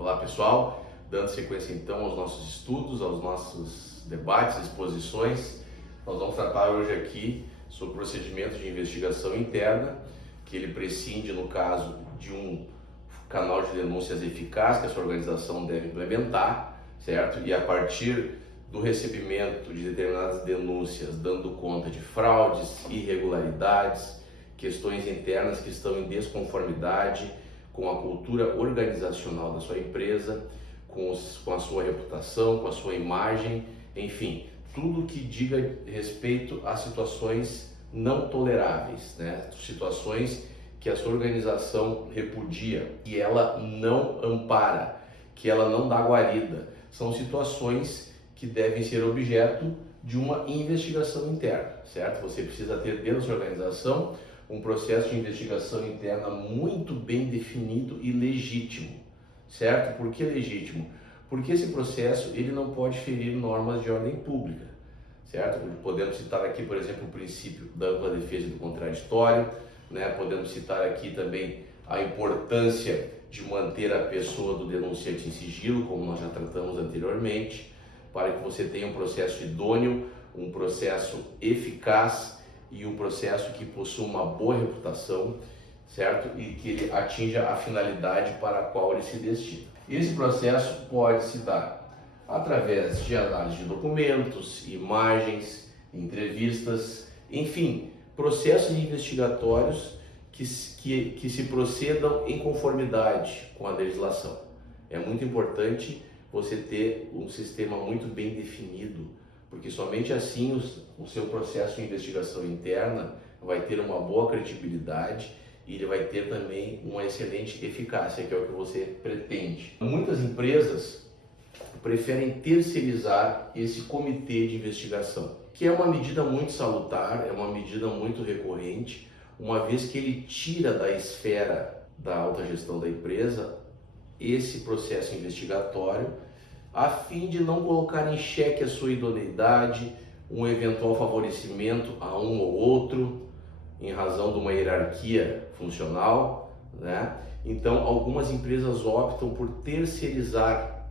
Olá pessoal, dando sequência então aos nossos estudos, aos nossos debates, exposições, nós vamos tratar hoje aqui sobre o procedimento de investigação interna, que ele prescinde no caso de um canal de denúncias eficaz que a sua organização deve implementar, certo? E a partir do recebimento de determinadas denúncias dando conta de fraudes, irregularidades, questões internas que estão em desconformidade com a cultura organizacional da sua empresa, com a sua reputação, com a sua imagem, enfim, tudo que diga respeito a situações não toleráveis, né? Situações que a sua organização repudia, que ela não ampara, que ela não dá guarida. São situações que devem ser objeto de uma investigação interna, certo? Você precisa ter dentro da sua organização um processo de investigação interna muito bem definido e legítimo, certo? Por que legítimo? Porque esse processo ele não pode ferir normas de ordem pública, certo? Podemos citar aqui, por exemplo, o princípio da ampla defesa do contraditório, né? Podemos citar aqui também a importância de manter a pessoa do denunciante em sigilo, como nós já tratamos anteriormente, para que você tenha um processo idôneo, um processo eficaz e um processo que possua uma boa reputação, certo? E que ele atinja a finalidade para a qual ele se destina. Esse processo pode se dar através de análise de documentos, imagens, entrevistas, enfim, processos investigatórios que se procedam em conformidade com a legislação. É muito importante você ter um sistema muito bem definido, porque somente assim o seu processo de investigação interna vai ter uma boa credibilidade e ele vai ter também uma excelente eficácia, que é o que você pretende. Muitas empresas preferem terceirizar esse comitê de investigação, que é uma medida muito salutar, é uma medida muito recorrente, uma vez que ele tira da esfera da alta gestão da empresa esse processo investigatório, a fim de não colocar em xeque a sua idoneidade, um eventual favorecimento a um ou outro, em razão de uma hierarquia funcional, né? Então, algumas empresas optam por terceirizar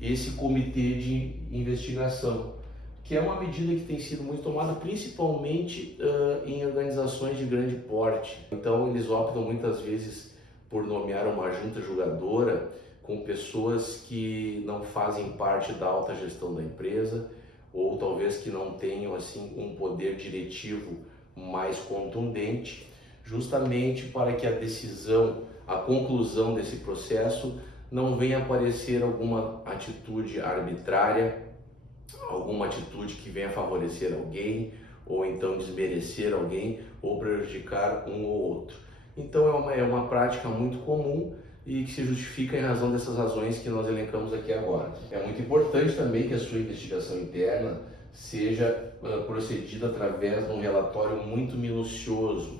esse comitê de investigação, que é uma medida que tem sido muito tomada principalmente em organizações de grande porte. Então, eles optam muitas vezes por nomear uma junta julgadora com pessoas que não fazem parte da alta gestão da empresa ou talvez que não tenham assim um poder diretivo mais contundente, justamente para que a decisão, a conclusão desse processo não venha aparecer alguma atitude arbitrária, alguma atitude que venha favorecer alguém ou então desmerecer alguém ou prejudicar um ou outro. Então é uma prática muito comum e que se justifica em razão dessas razões que nós elencamos aqui agora. É muito importante também que a sua investigação interna seja procedida através de um relatório muito minucioso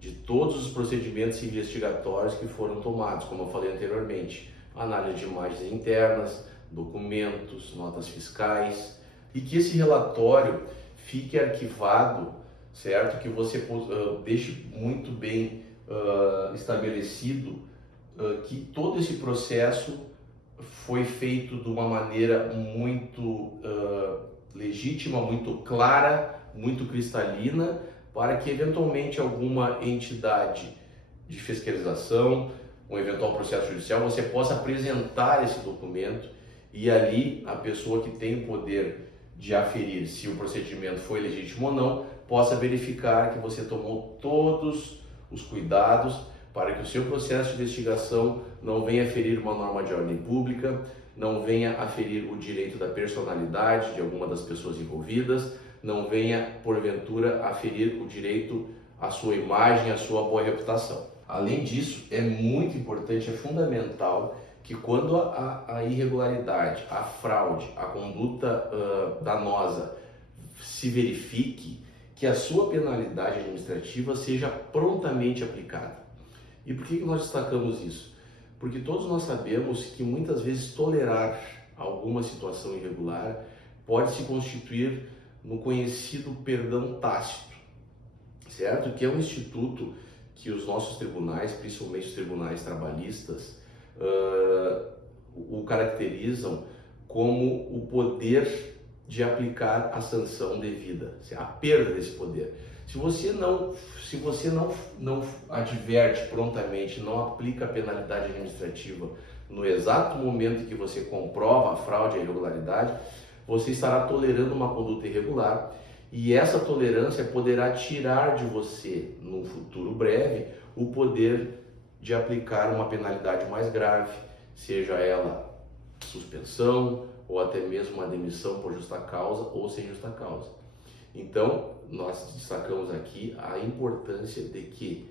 de todos os procedimentos investigatórios que foram tomados, como eu falei anteriormente, análise de imagens internas, documentos, notas fiscais, e que esse relatório fique arquivado, certo? Que você deixe muito bem estabelecido que todo esse processo foi feito de uma maneira muito legítima, muito clara, muito cristalina, para que eventualmente alguma entidade de fiscalização, um eventual processo judicial, você possa apresentar esse documento e ali a pessoa que tem o poder de aferir se o procedimento foi legítimo ou não, possa verificar que você tomou todos os cuidados para que o seu processo de investigação não venha ferir uma norma de ordem pública, não venha aferir o direito da personalidade de alguma das pessoas envolvidas, não venha, porventura, aferir o direito à sua imagem, à sua boa reputação. Além disso, é muito importante, é fundamental que quando a irregularidade, a fraude, a conduta danosa se verifique, que a sua penalidade administrativa seja prontamente aplicada. E por que nós destacamos isso? Porque todos nós sabemos que muitas vezes tolerar alguma situação irregular pode se constituir no conhecido perdão tácito, certo? Que é um instituto que os nossos tribunais, principalmente os tribunais trabalhistas, o caracterizam como o poder de aplicar a sanção devida, a perda desse poder. Se você não adverte prontamente, não aplica a penalidade administrativa no exato momento que você comprova a fraude e a irregularidade, você estará tolerando uma conduta irregular e essa tolerância poderá tirar de você, num futuro breve, o poder de aplicar uma penalidade mais grave, seja ela suspensão ou até mesmo uma demissão por justa causa ou sem justa causa. Então, nós destacamos aqui a importância de que,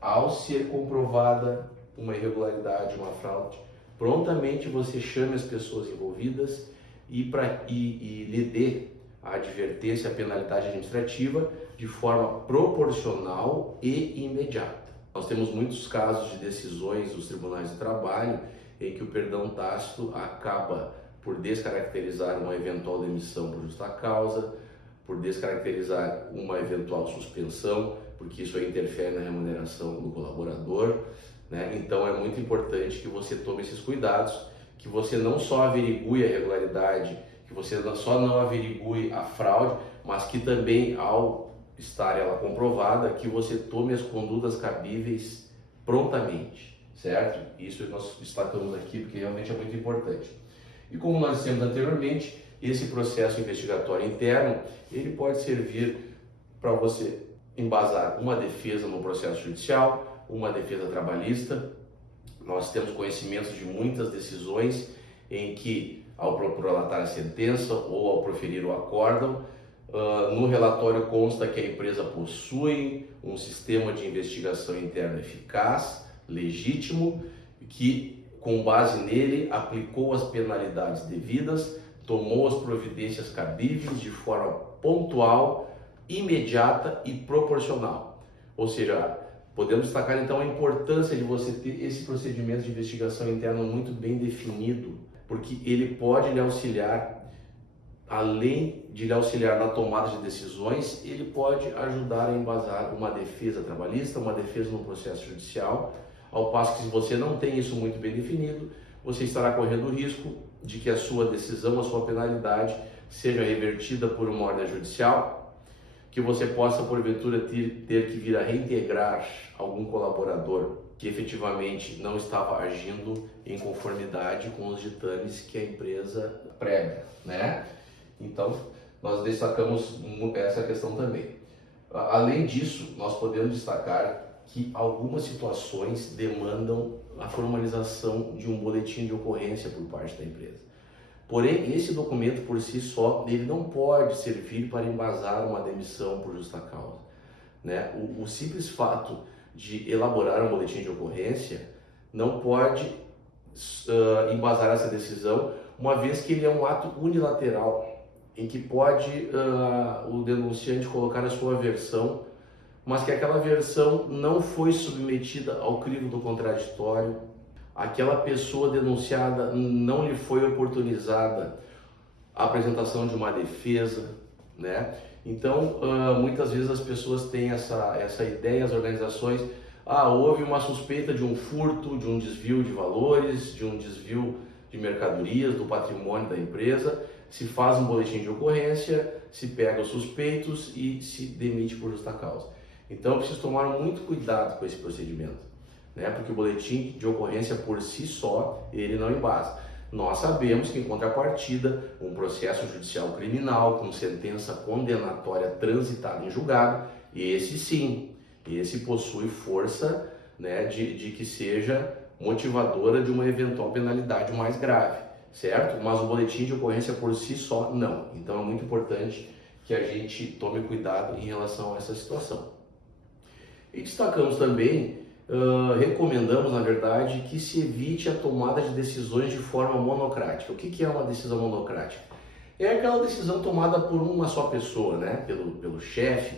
ao ser comprovada uma irregularidade, uma fraude, prontamente você chame as pessoas envolvidas e lhe dê a advertência, a penalidade administrativa de forma proporcional e imediata. Nós temos muitos casos de decisões dos tribunais de trabalho em que o perdão tácito acaba por descaracterizar uma eventual demissão por justa causa, por descaracterizar uma eventual suspensão, porque isso aí interfere na remuneração do colaborador, né? Então é muito importante que você tome esses cuidados, que você não só averigue a irregularidade, que você só não averigue a fraude, mas que também, ao estar ela comprovada, que você tome as condutas cabíveis prontamente, certo? Isso nós destacamos aqui porque realmente é muito importante. E como nós dissemos anteriormente, esse processo investigatório interno, ele pode servir para você embasar uma defesa no processo judicial, uma defesa trabalhista. Nós temos conhecimento de muitas decisões em que, ao prolatar a sentença ou ao proferir o acórdão, no relatório consta que a empresa possui um sistema de investigação interna eficaz, legítimo, que, com base nele, aplicou as penalidades devidas, tomou as providências cabíveis de forma pontual, imediata e proporcional. Ou seja, podemos destacar então a importância de você ter esse procedimento de investigação interna muito bem definido, porque ele pode lhe auxiliar, além de lhe auxiliar na tomada de decisões, ele pode ajudar a embasar uma defesa trabalhista, uma defesa no processo judicial, ao passo que, se você não tem isso muito bem definido, você estará correndo o risco de que a sua decisão, a sua penalidade, seja revertida por uma ordem judicial, que você possa, porventura, ter que vir a reintegrar algum colaborador que efetivamente não estava agindo em conformidade com os ditames que a empresa prega, né? Então, nós destacamos essa questão também. Além disso, nós podemos destacar que algumas situações demandam a formalização de um boletim de ocorrência por parte da empresa. Porém, esse documento por si só, ele não pode servir para embasar uma demissão por justa causa, né? O simples fato de elaborar um boletim de ocorrência não pode embasar essa decisão, uma vez que ele é um ato unilateral, em que pode o denunciante colocar a sua versão, mas que aquela versão não foi submetida ao crivo do contraditório, aquela pessoa denunciada não lhe foi oportunizada a apresentação de uma defesa, né? Então, muitas vezes as pessoas têm essa ideia, as organizações, houve uma suspeita de um furto, de um desvio de valores, de um desvio de mercadorias, do patrimônio da empresa, se faz um boletim de ocorrência, se pega os suspeitos e se demite por justa causa. Então, eu preciso tomar muito cuidado com esse procedimento, né? Porque o boletim de ocorrência por si só, ele não embasa. Nós sabemos que, em contrapartida, um processo judicial criminal com sentença condenatória transitada em julgado, esse sim, esse possui força, né, de que seja motivadora de uma eventual penalidade mais grave, certo? Mas o boletim de ocorrência por si só, não. Então é muito importante que a gente tome cuidado em relação a essa situação. E destacamos também, recomendamos, na verdade, que se evite a tomada de decisões de forma monocrática. O que é uma decisão monocrática? É aquela decisão tomada por uma só pessoa, né? Pelo chefe,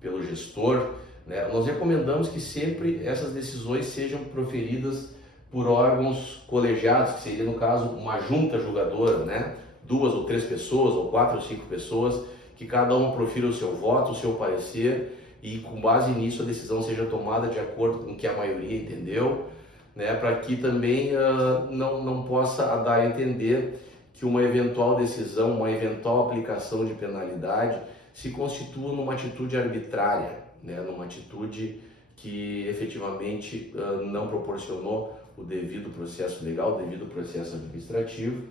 pelo gestor, né? Nós recomendamos que sempre essas decisões sejam proferidas por órgãos colegiados, que seria, no caso, uma junta julgadora, né? 2 ou 3 pessoas, ou 4 ou 5 pessoas, que cada um profira o seu voto, o seu parecer, e com base nisso a decisão seja tomada de acordo com o que a maioria entendeu, né, para que também não possa dar a entender que uma eventual decisão, uma eventual aplicação de penalidade se constitua numa atitude arbitrária, né, numa atitude que efetivamente não proporcionou o devido processo legal, o devido processo administrativo.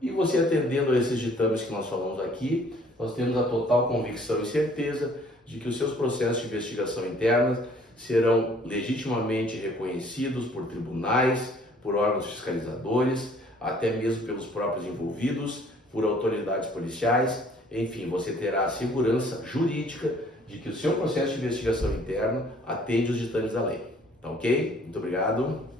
E você atendendo a esses ditames que nós falamos aqui, nós temos a total convicção e certeza de que os seus processos de investigação interna serão legitimamente reconhecidos por tribunais, por órgãos fiscalizadores, até mesmo pelos próprios envolvidos, por autoridades policiais. Enfim, você terá a segurança jurídica de que o seu processo de investigação interna atende os ditames da lei. Tá ok? Muito obrigado.